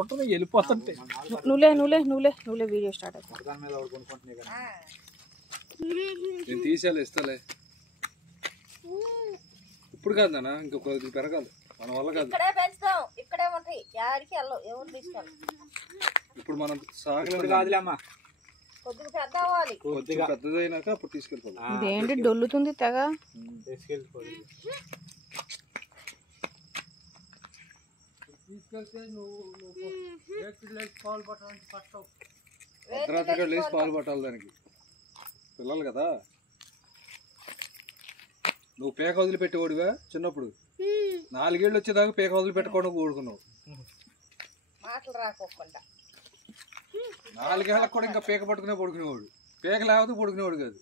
ఉంటుంది వెళ్ళిపోతుంటే నువ్వులే video start నేను తీసేయాలి ఇస్తాలే ఇప్పుడు కాదు నాన్న ఇంకా కొద్దిగా పెరగాలి మన వల్ల కాదు ఇక్కడే పెంచుతాం ఇక్కడే ఉంటాయి యాడికి వెళ్ళవు ఎవరు తీసుకెళ్ళి ఇప్పుడు మనం సాగలేదు కాదులేమ్మా కొద్దిగా పెద్ద అవ్వాలి కొద్దిగా పెద్దదైనాక అప్పుడు తీసుకెళ్ళిపోవాలి ఇదేంటి డొల్లుతుంది తెగ తీసుకెళ్తే నువ్వు పాలు పట్టాలంటే పట్టవు అర్ధరాత్రిగా లేచి పాలు పట్టాలి దానికి పిల్లలు కదా నువ్వు పేక వదిలిపెట్టేవాడుగా చిన్నప్పుడు 4 ఏళ్ళు వచ్చేదాకా పేక వదిలిపెట్టకుండా కూడుకున్నావు మాటలు రాకోకుండా 4 ఏళ్ళకి కూడా ఇంకా పేక పట్టుకునే పడుకునేవాడు పేక లేకపోతే పడుకునేవాడు కాదు